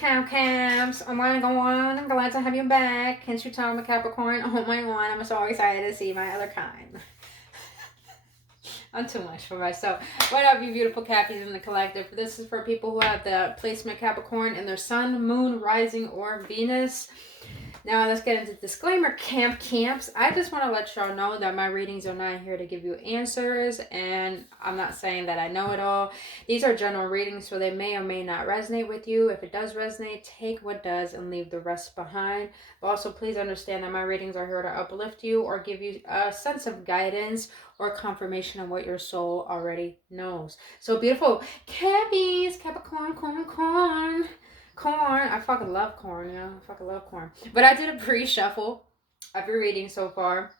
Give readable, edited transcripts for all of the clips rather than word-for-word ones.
Caps. Oh my god, I'm glad to have you back. Can't you tell I'm a Capricorn? Oh my god, I'm so excited to see my other kind. I'm too much for myself. What up, you beautiful Cappies in the collective? This is for people who have the placement Capricorn in their sun, moon, rising, or Venus. Now let's get into disclaimer camps. I just want to let y'all know that my readings are not here to give you answers, and I'm not saying that I know it all. These are general readings, so they may or may not resonate with you. If it does resonate, take what does and leave the rest behind. But also please understand that my readings are here to uplift you or give you a sense of guidance or confirmation of what your soul already knows. So beautiful Cappies, Capricorn, corn. I fucking love corn, I fucking love corn. But I did a pre-shuffle of your reading so far.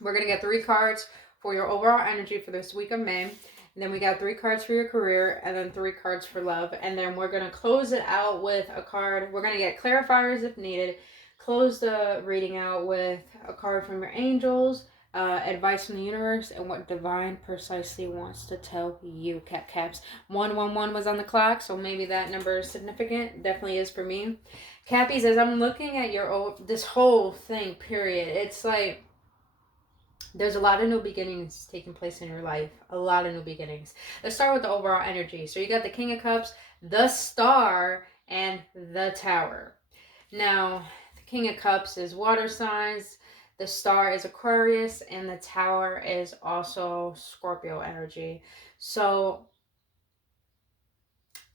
We're going to get 3 cards for your overall energy for this week of May. And then we got 3 cards for your career, and then 3 cards for love. And then we're going to close it out with a card. We're going to get clarifiers if needed. Close the reading out with a card from your angels, advice from the universe, and what divine precisely wants to tell you, Caps. 111 was on the clock, so maybe that number is significant. Definitely is for me. Cappies, as I'm looking at this whole thing, period, it's like there's a lot of new beginnings taking place in your life. A lot of new beginnings. Let's start with the overall energy. So you got the King of Cups, the Star, and the Tower. Now, the King of Cups is water signs. The Star is Aquarius, and the Tower is also Scorpio energy. So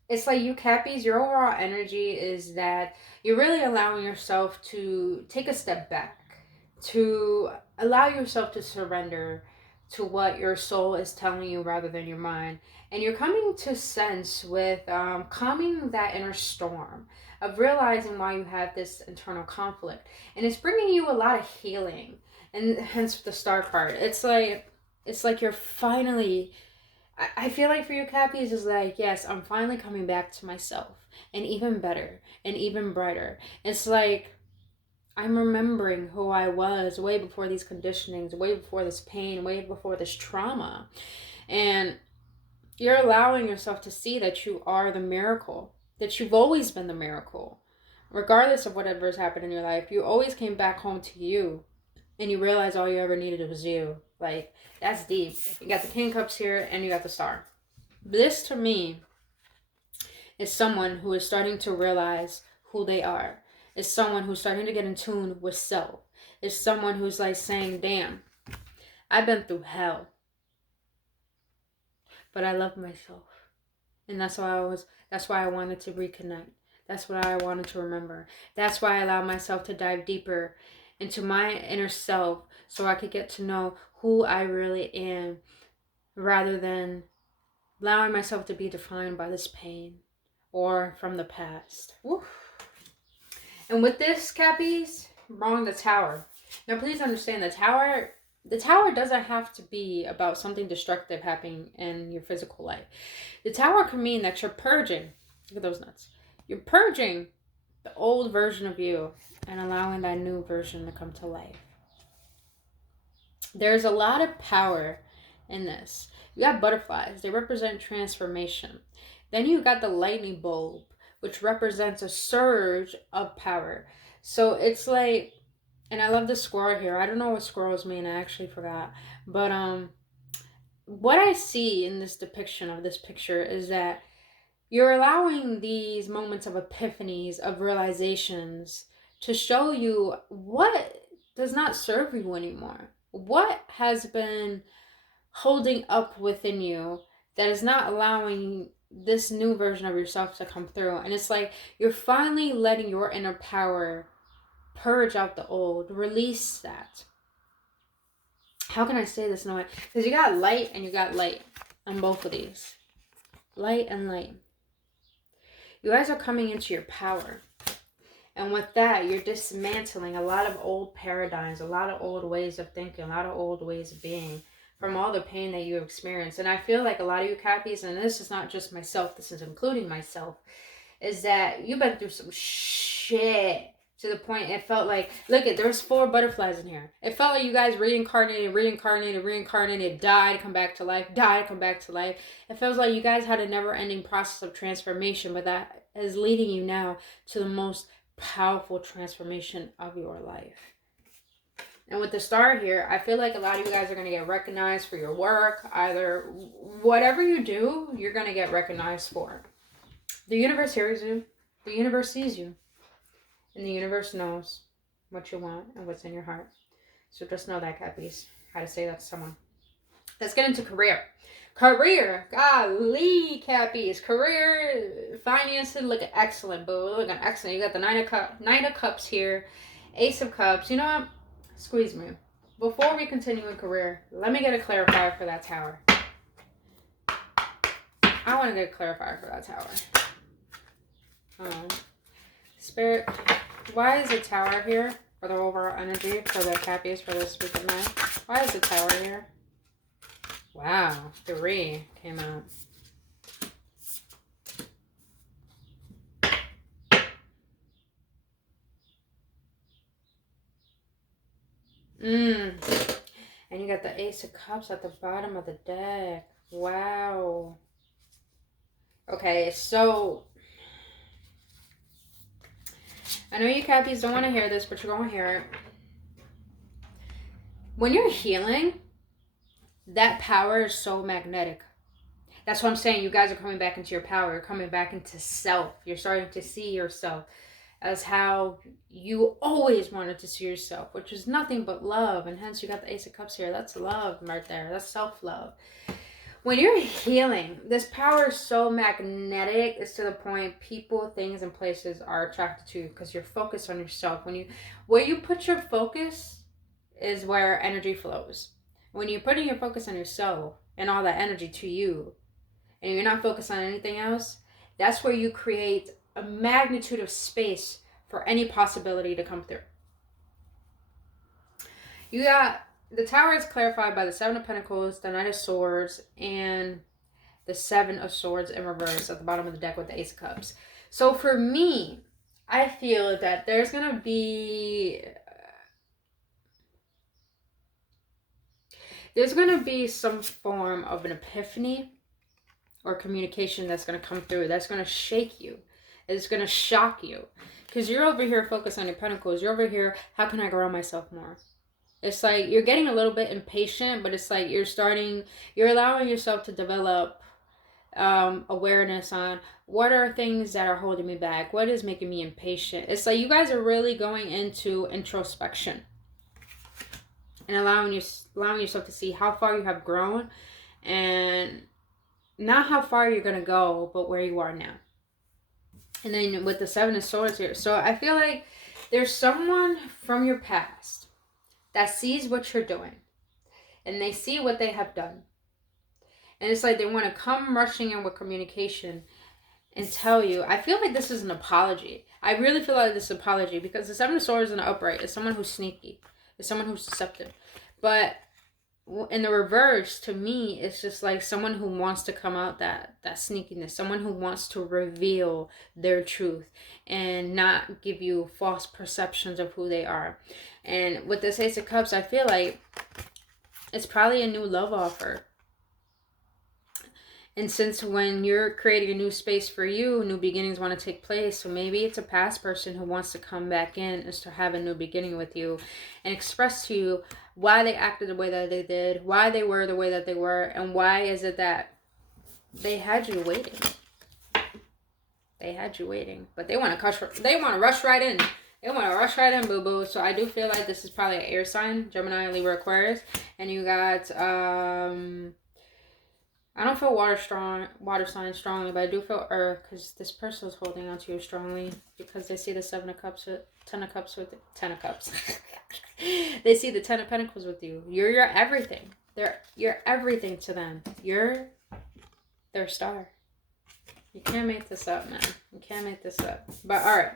it's like you Cappies, your overall energy is that you're really allowing yourself to take a step back, to allow yourself to surrender to what your soul is telling you rather than your mind. And you're coming to sense with calming that inner storm of realizing why you have this internal conflict. And it's bringing you a lot of healing. And hence the Star card. It's like you're finally... I feel like for you Cappies is like, yes, I'm finally coming back to myself. And even better. And even brighter. It's like I'm remembering who I was way before these conditionings, way before this pain, way before this trauma. And you're allowing yourself to see that you are the miracle, that you've always been the miracle. Regardless of whatever has happened in your life, you always came back home to you. And you realize all you ever needed was you. Like, that's deep. You got the King of Cups here, and you got the Star. This, to me, is someone who is starting to realize who they are. Is someone who's starting to get in tune with self. Is someone who's like saying, damn, I've been through hell, but I love myself. And that's why I wanted to reconnect. That's what I wanted to remember. That's why I allowed myself to dive deeper into my inner self so I could get to know who I really am rather than allowing myself to be defined by this pain or from the past. Woo. And with this, Cappies, wrong the Tower. Now, please understand the Tower doesn't have to be about something destructive happening in your physical life. The Tower can mean that you're purging. Look at those nuts. You're purging the old version of you and allowing that new version to come to life. There's a lot of power in this. You got butterflies. They represent transformation. Then you got the lightning bulb, which represents a surge of power. So it's like, and I love the squirrel here. I don't know what squirrels mean. I actually forgot. But what I see in this depiction of this picture is that you're allowing these moments of epiphanies, of realizations, to show you what does not serve you anymore. What has been holding up within you that is not allowing this new version of yourself to come through. And it's like you're finally letting your inner power purge out the old, release that. How can I say this in a way? Because you got light and you got light on both of these. Light and light. You guys are coming into your power. And with that, you're dismantling a lot of old paradigms, a lot of old ways of thinking, a lot of old ways of being from all the pain that you experienced. And I feel like a lot of you Cappies, and this is not just myself, this is including myself, is that you've been through some shit. To the point it felt like, look at, there was 4 butterflies in here. It felt like you guys reincarnated, died, come back to life, died, come back to life. It feels like you guys had a never-ending process of transformation, but that is leading you now to the most powerful transformation of your life. And with the star here, I feel like a lot of you guys are going to get recognized for your work. Either whatever you do, you're going to get recognized for. The universe hears you. The universe sees you. And the universe knows what you want and what's in your heart. So just know that, Cappies. How to say that to someone. Let's get into career. Career. Golly, Cappies. Career, finances looking excellent, boo. Looking excellent. You got the Nine of Cups here. Ace of Cups. You know what? Squeeze me. Before we continue in career, let me get a clarifier for that tower. I want to get a clarifier for that tower. Spirit, why is the tower here for the overall energy for the Cappies for this week of night? Why is the tower here? Wow, 3 came out. And you got the Ace of Cups at the bottom of the deck. Wow. Okay, so I know you Cappies don't want to hear this, but you're going to hear it. When you're healing, that power is so magnetic. That's what I'm saying. You guys are coming back into your power. You're coming back into self. You're starting to see yourself as how you always wanted to see yourself, which is nothing but love. And hence you got the Ace of Cups here. That's love right there. That's self-love. When you're healing, this power is so magnetic. It's to the point people, things, and places are attracted to you because you're focused on yourself. Where you put your focus is where energy flows. When you're putting your focus on yourself and all that energy to you, and you're not focused on anything else, that's where you create a magnitude of space for any possibility to come through. You got the tower is clarified by the 7 of Pentacles, the Knight of Swords, and the 7 of Swords in reverse at the bottom of the deck with the Ace of Cups. So for me, I feel that there's going to be some form of an epiphany or communication that's going to come through, that's going to shake you. It's going to shock you. Because you're over here focused on your pentacles. You're over here, how can I grow myself more? It's like you're getting a little bit impatient, but it's like you're allowing yourself to develop awareness on what are things that are holding me back? What is making me impatient? It's like you guys are really going into introspection and allowing yourself to see how far you have grown, and not how far you're going to go, but where you are now. And then with the 7 of Swords here. So I feel like there's someone from your past that sees what you're doing. And they see what they have done. And it's like they want to come rushing in with communication and tell you. I feel like this is an apology. I really feel like this is an apology. Because the 7 of Swords in the upright is someone who's sneaky. It's someone who's deceptive. But in the reverse, to me, it's just like someone who wants to come out that sneakiness, someone who wants to reveal their truth and not give you false perceptions of who they are. And with this Ace of Cups, I feel like it's probably a new love offer. And since when you're creating a new space for you, new beginnings want to take place. So maybe it's a past person who wants to come back in and to have a new beginning with you and express to you why they acted the way that they did, why they were the way that they were, and why is it that they had you waiting. They had you waiting, but they want to rush right in. They want to rush right in, boo-boo. So I do feel like this is probably an air sign, Gemini, Libra, Aquarius. And you got, I don't feel water sign strongly, but I do feel earth, because this person is holding on to you strongly because they see the 7 of Cups, 10 of Cups with 10 of Cups. They see the 10 of Pentacles with you. You're your everything. You're everything to them. You're their star. You can't make this up, man. You can't make this up. But all right.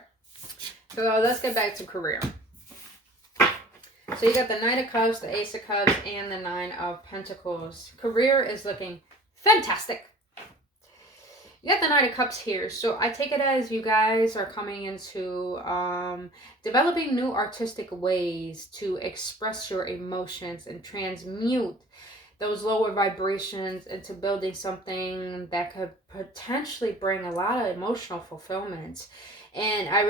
So let's get back to career. So you got the Knight of Cups, the Ace of Cups, and the 9 of Pentacles. Career is looking fantastic. You got the Knight of Cups here. So I take it as you guys are coming into developing new artistic ways to express your emotions and transmute those lower vibrations into building something that could potentially bring a lot of emotional fulfillment. And I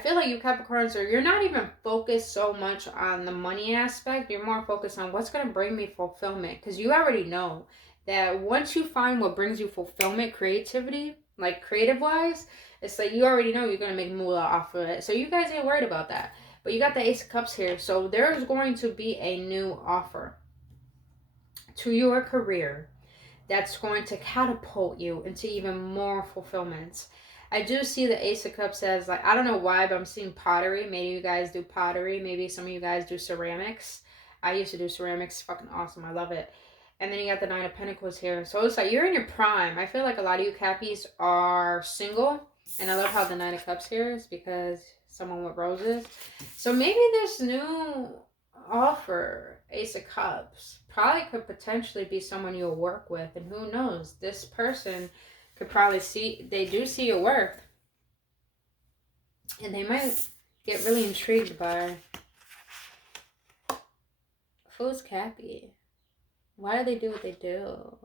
feel like you Capricorns you're not even focused so much on the money aspect. You're more focused on what's going to bring me fulfillment. Because you already know that once you find what brings you fulfillment, creativity, like creative wise, it's like you already know you're going to make moolah off of it. So you guys ain't worried about that. But you got the Ace of Cups here. So there's going to be a new offer to your career that's going to catapult you into even more fulfillment. I do see the Ace of Cups as, like, I don't know why, but I'm seeing pottery. Maybe you guys do pottery. Maybe some of you guys do ceramics. I used to do ceramics. Fucking awesome. I love it. And then you got the Nine of Pentacles here. So it's like you're in your prime. I feel like a lot of you Cappies are single. And I love how the Nine of Cups here is because someone with roses. So maybe this new offer, Ace of Cups, probably could potentially be someone you'll work with. And who knows? This person could probably they do see your worth. And they might get really intrigued by who's Cappy. Why do they do what they do?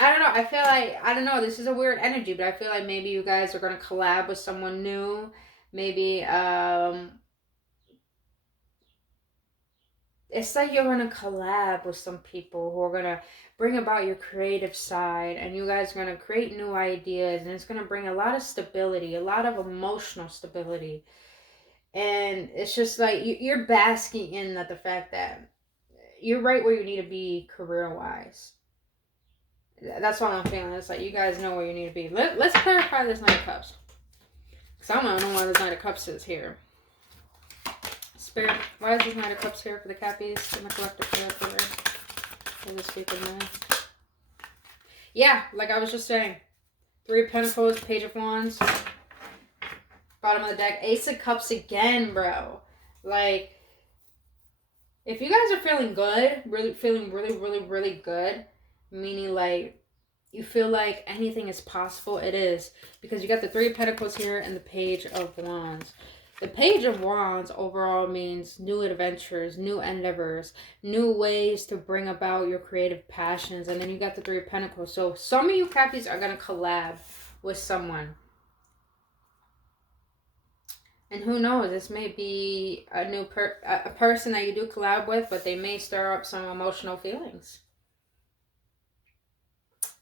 I don't know. I feel like, I don't know. This is a weird energy, but I feel like maybe you guys are going to collab with someone new. Maybe, it's like you're going to collab with some people who are going to bring about your creative side, and you guys are going to create new ideas, and it's going to bring a lot of stability, a lot of emotional stability. And it's just like you're basking in the fact that you're right where you need to be career-wise. That's what I'm feeling. It's like you guys know where you need to be. Let's clarify this Knight of Cups. Because I don't know why this Knight of Cups is here. Spirit, why is this Knight of Cups here for the Cappies in the collective for this week of May? Yeah, like I was just saying. Three of Pentacles, Page of Wands. Bottom of the deck, Ace of Cups again, bro. Like, if you guys are feeling good, feeling really good, meaning like you feel like anything is possible, it is. Because you got the Three of Pentacles here and the Page of Wands. The Page of Wands overall means new adventures, new endeavors, new ways to bring about your creative passions. And then you got the Three of Pentacles. So some of you Cappies are going to collab with someone. And who knows, this may be a new a person that you do collab with, but they may stir up some emotional feelings.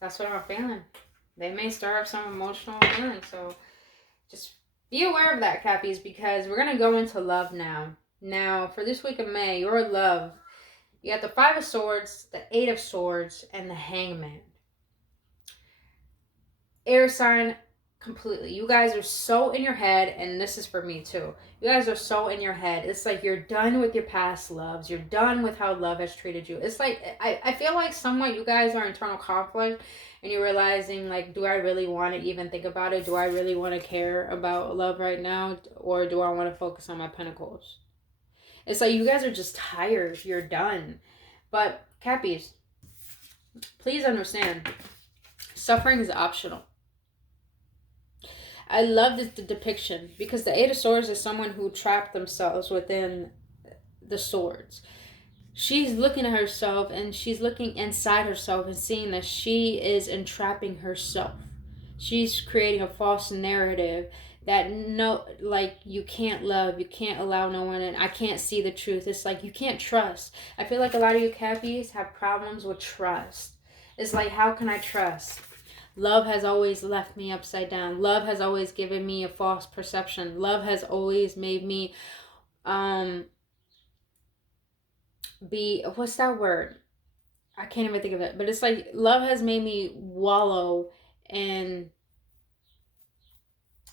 That's what I'm feeling. They may stir up some emotional feelings. So just be aware of that, Cappies, because we're going to go into love now. Now, for this week of May, your love, you got the Five of Swords, the Eight of Swords, and the Hangman. Air sign, completely. You guys are so in your head, and this is for me too. You guys are so in your head. It's like you're done with your past loves. You're done with how love has treated you. It's like, I feel like somewhat you guys are internal conflict, and you're realizing, like, do I really want to even think about it? Do I really want to care about love right now? Or do I want to focus on my pentacles? It's like you guys are just tired. You're done. But, Cappies, please understand, suffering is optional. I love the depiction because the Eight of Swords is someone who trapped themselves within the swords. She's looking at herself and she's looking inside herself and seeing that she is entrapping herself. She's creating a false narrative that you can't love, you can't allow no one in, I can't see the truth. It's like you can't trust. I feel like a lot of you Cappies have problems with trust. It's like, how can I trust? Love has always left me upside down. Love has always given me a false perception. Love has always made me be, what's that word? I can't even think of it. But it's like love has made me wallow in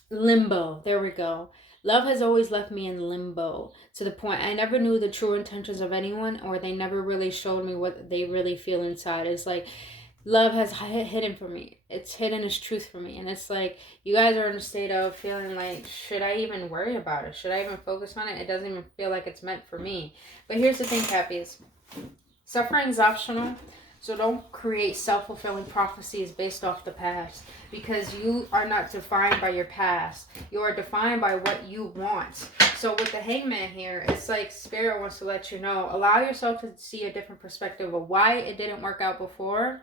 limbo. There we go. Love has always left me in limbo to the point I never knew the true intentions of anyone, or they never really showed me what they really feel inside. It's like love has hidden for me. It's hidden as truth for me. And it's like, you guys are in a state of feeling like, should I even worry about it? Should I even focus on it? It doesn't even feel like it's meant for me. But here's the thing, Cappies. Suffering is optional. So don't create self-fulfilling prophecies based off the past, because you are not defined by your past. You are defined by what you want. So with the Hangman here, it's like Spirit wants to let you know, allow yourself to see a different perspective of why it didn't work out before,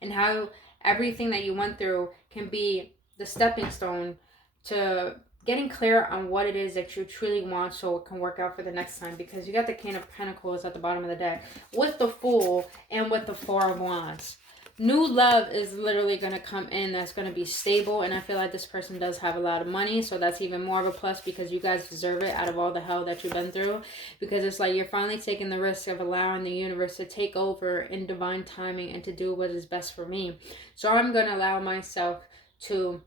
and how everything that you went through can be the stepping stone to getting clear on what it is that you truly want, so it can work out for the next time. Because you got the King of Pentacles at the bottom of the deck with the Fool and with the Four of Wands. New love is literally going to come in that's going to be stable, and I feel like this person does have a lot of money, so that's even more of a plus, because you guys deserve it out of all the hell that you've been through. Because it's like you're finally taking the risk of allowing the universe to take over in divine timing and to do what is best for me. So I'm going to allow myself to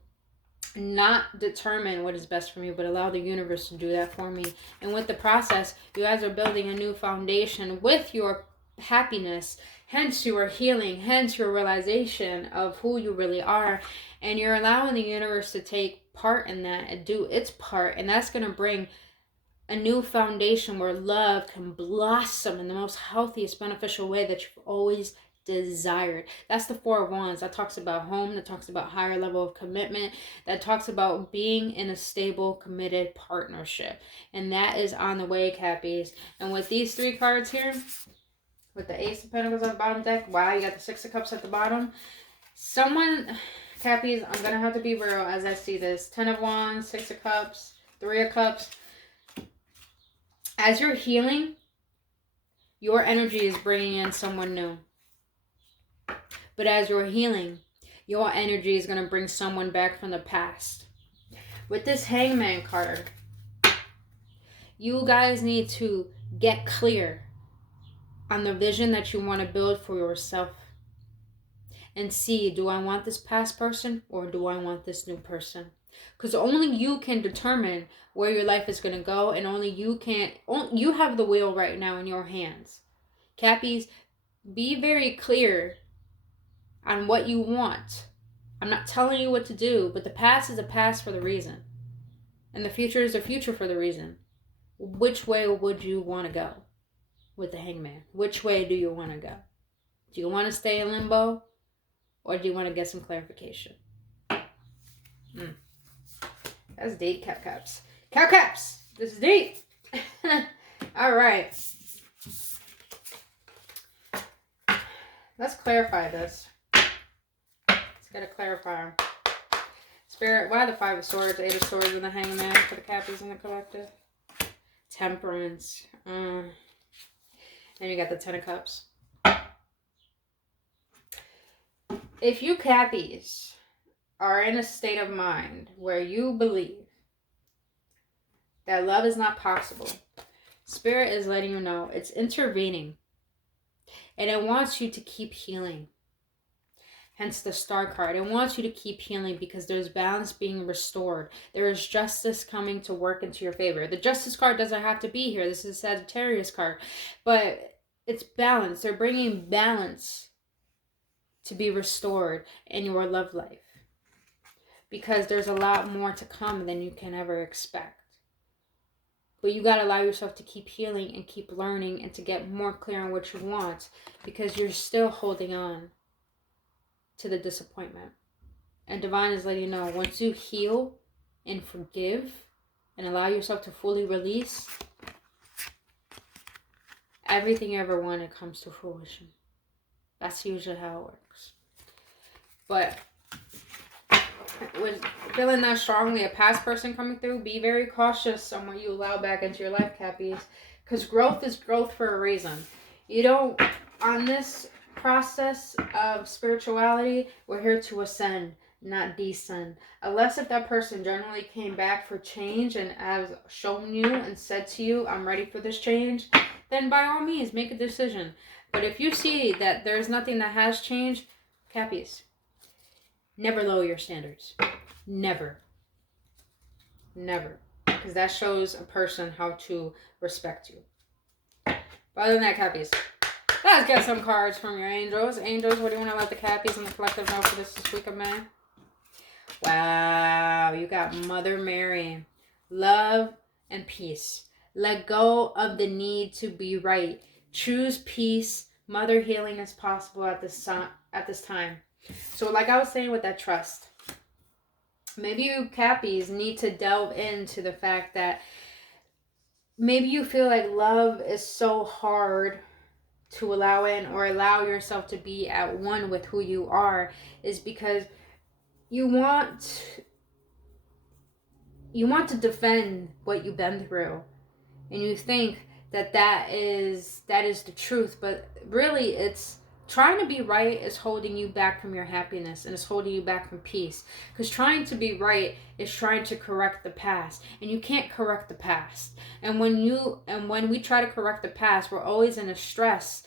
not determine what is best for me, but allow the universe to do that for me. And with the process, you guys are building a new foundation with your happiness, hence your healing, hence your realization of who you really are. And you're allowing the universe to take part in that and do its part, and that's going to bring a new foundation where love can blossom in the most healthiest, beneficial way that you've always desired. That's the Four of Wands. That talks about home, that talks about higher level of commitment, that talks about being in a stable, committed partnership. And that is on the way, Cappies. And with these three cards here, with the Ace of Pentacles on the bottom deck, wow, you got the Six of Cups at the bottom. Someone, Cappies, I'm going to have to be real as I see this. 10 of Wands, 6 of Cups, 3 of Cups. As you're healing, your energy is bringing in someone new. But as you're healing, your energy is going to bring someone back from the past. With this Hangman card, you guys need to get clear on the vision that you want to build for yourself. And see, do I want this past person or do I want this new person? Because only you can determine where your life is going to go, and only you have the wheel right now in your hands. Cappies, be very clear on what you want. I'm not telling you what to do, but the past is a past for the reason. And the future is a future for the reason. Which way would you want to go with the Hangman? Which way do you want to go? Do you want to stay in limbo? Or do you want to get some clarification? That's deep, Caps. Caps! This is deep! Alright. Let's clarify this. Gotta clarify. Spirit, why the Five of Swords, Eight of Swords, and the Hangman for the Cappies in the collective? Temperance. And you got the Ten of Cups. If you Cappies are in a state of mind where you believe that love is not possible, Spirit is letting you know it's intervening. And it wants you to keep healing. Hence the Star card. It wants you to keep healing because there's balance being restored. There is justice coming to work into your favor. The Justice card doesn't have to be here. This is a Sagittarius card. But it's balance. They're bringing balance to be restored in your love life. Because there's a lot more to come than you can ever expect. But you got to allow yourself to keep healing and keep learning and to get more clear on what you want. Because you're still holding on to the disappointment. And Divine is letting you know, once you heal and forgive and allow yourself to fully release, everything you ever wanted comes to fruition. That's usually how it works. But with feeling that strongly, a past person coming through, be very cautious on what you allow back into your life, Cappies. Because growth is growth for a reason. You don't, on this process of spirituality, we're here to ascend, not descend. Unless if that person generally came back for change and has shown you and said to you, I'm ready for this change, then by all means make a decision. But if you see that there's nothing that has changed, Cappies, never lower your standards. Never. Never. Because that shows a person how to respect you. But other than that, Cappies, let's get some cards from your angels. Angels, what do you want to let the Cappies and the collective know for this week of May? Wow, you got Mother Mary. Love and peace. Let go of the need to be right. Choose peace, Mother healing is possible at this time. So like I was saying with that trust, maybe you Cappies need to delve into the fact that maybe you feel like love is so hard to allow in, or allow yourself to be at one with who you are, is because you want to defend what you've been through, and you think that is the truth, but really it's trying to be right is holding you back from your happiness, and it's holding you back from peace, because trying to be right is trying to correct the past, and you can't correct the past. And when we try to correct the past, we're always in a stress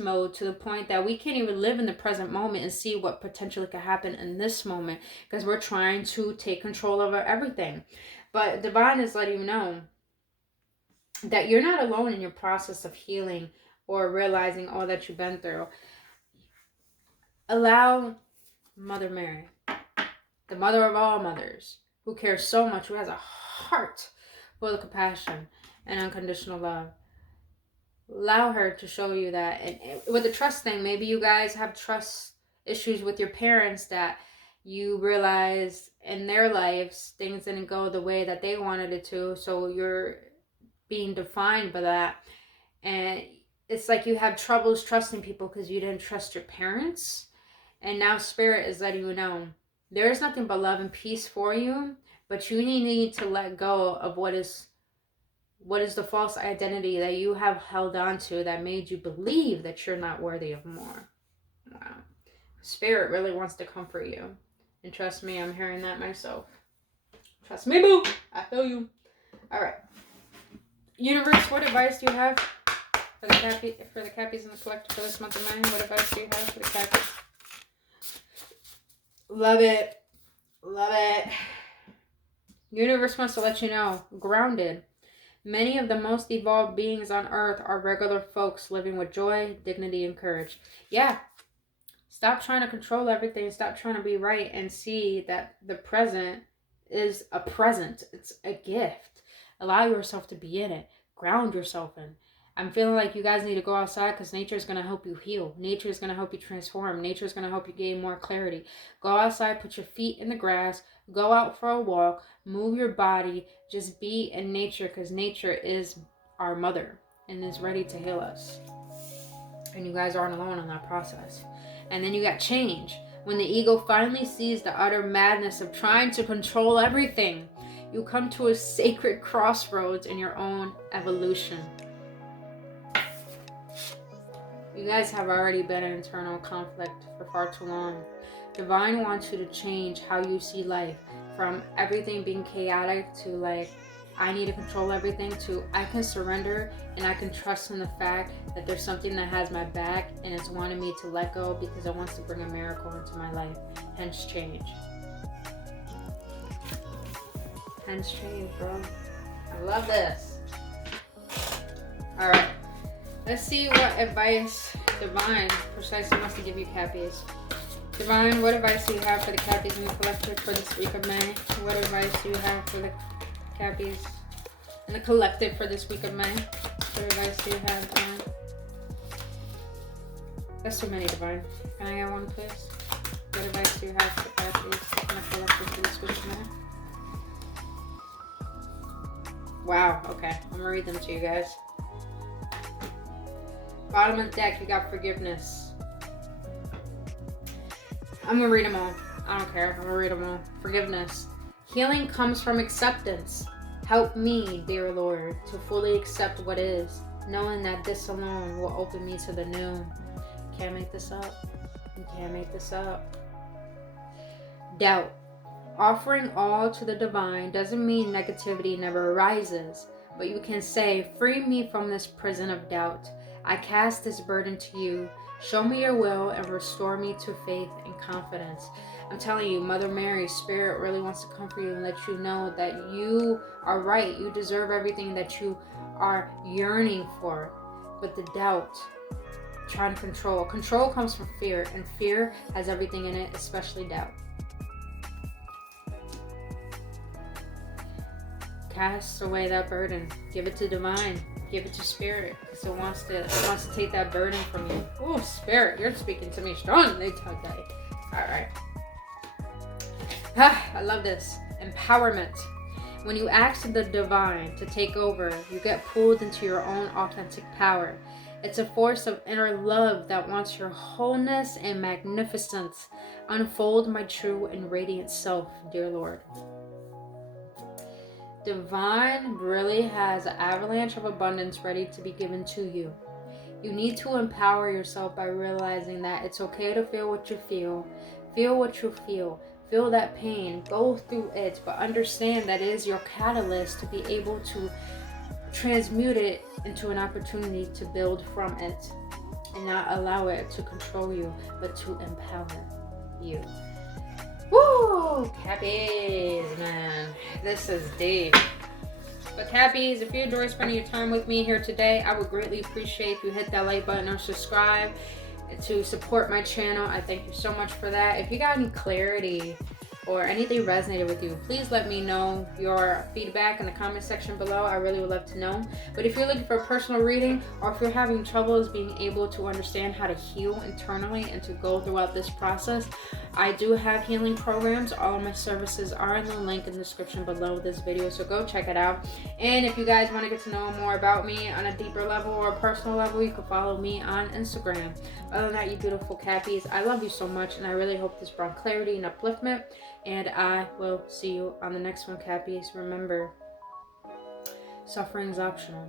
mode, to the point that we can't even live in the present moment and see what potentially could happen in this moment, because we're trying to take control over everything. But divine is letting you know that you're not alone in your process of healing or realizing all that you've been through. Allow Mother Mary, the mother of all mothers, who cares so much, who has a heart full of compassion and unconditional love. Allow her to show you that. And with the trust thing, maybe you guys have trust issues with your parents, that you realize in their lives things didn't go the way that they wanted it to, so you're being defined by that. And it's like you have troubles trusting people because you didn't trust your parents. And now Spirit is letting you know there is nothing but love and peace for you, but you need to let go of what is the false identity that you have held on to, that made you believe that you're not worthy of more. Wow. Spirit really wants to comfort you. And trust me, I'm hearing that myself. Trust me, boo. I feel you. All right. Universe, what advice do you have for the Cappies in the collective for this month of May? What advice do you have for the Cappies? Love it. Love it. Universe wants to let you know, grounded. Many of the most evolved beings on earth are regular folks living with joy, dignity, and courage. Yeah. Stop trying to control everything. Stop trying to be right, and see that the present is a present. It's a gift. Allow yourself to be in it. Ground yourself in. I'm feeling like you guys need to go outside, because nature is going to help you heal. Nature is going to help you transform. Nature is going to help you gain more clarity. Go outside, put your feet in the grass, go out for a walk, move your body, just be in nature, because nature is our mother and is ready to heal us. And you guys aren't alone in that process. And then you got change. When the ego finally sees the utter madness of trying to control everything, you come to a sacred crossroads in your own evolution. You guys have already been in internal conflict for far too long. Divine wants you to change how you see life, from everything being chaotic to like, I need to control everything, to I can surrender and I can trust in the fact that there's something that has my back and it's wanting me to let go because it wants to bring a miracle into my life. Hence change. Hence change, bro. I love this. All right. Let's see what advice Divine precisely wants to give you, Cappies. Divine, what advice do you have for the Cappies in the collective for this week of May? What advice do you have for the Cappies in the collective for this week of May? What advice do you have, Divine? That's too many, Divine. Can I get one, please? What advice do you have for the Cappies in the collective for this week of May? Wow, okay. I'm gonna read them to you guys. Bottom of the deck, you got forgiveness. I'm gonna read them all. I don't care. I'm gonna read them all. Forgiveness. Healing comes from acceptance. Help me, dear Lord, to fully accept what is, knowing that this alone will open me to the new. Can't make this up. You can't make this up. Doubt. Offering all to the divine doesn't mean negativity never arises, but you can say, free me from this prison of doubt. I cast this burden to you. Show me your will and restore me to faith and confidence. I'm telling you, Mother Mary, Spirit really wants to comfort you and let you know that you are right. You deserve everything that you are yearning for. But the doubt, trying to control. Control comes from fear, and fear has everything in it, especially doubt. Cast away that burden. Give it to divine. Give it to Spirit, because it wants to take that burden from you. Oh, Spirit, you're speaking to me strongly today. All right. I love this. Empowerment. When you ask the divine to take over, you get pulled into your own authentic power. It's a force of inner love that wants your wholeness and magnificence. Unfold my true and radiant self, dear Lord. Divine really has an avalanche of abundance ready to be given to you. You need to empower yourself by realizing that it's okay to feel what you feel. Feel what you feel. Feel that pain. Go through it. But understand that it is your catalyst to be able to transmute it into an opportunity to build from it. And not allow it to control you, but to empower you. Woo! Cappies, man. This is deep. But Cappies, if you enjoy spending your time with me here today, I would greatly appreciate if you hit that like button or subscribe to support my channel. I thank you so much for that. If you got any clarity or anything resonated with you, please let me know your feedback in the comment section below. I really would love to know. But if you're looking for a personal reading, or if you're having troubles being able to understand how to heal internally and to go throughout this process, I do have healing programs. All of my services are in the link in the description below this video, so go check it out. And if you guys want to get to know more about me on a deeper level or a personal level, you can follow me on Instagram. Other than that, you beautiful Cappies, I love you so much, and I really hope this brought clarity and upliftment. And I will see you on the next one, Cappies. Remember, suffering is optional.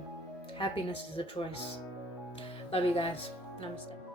Happiness is a choice. Love you guys. Namaste.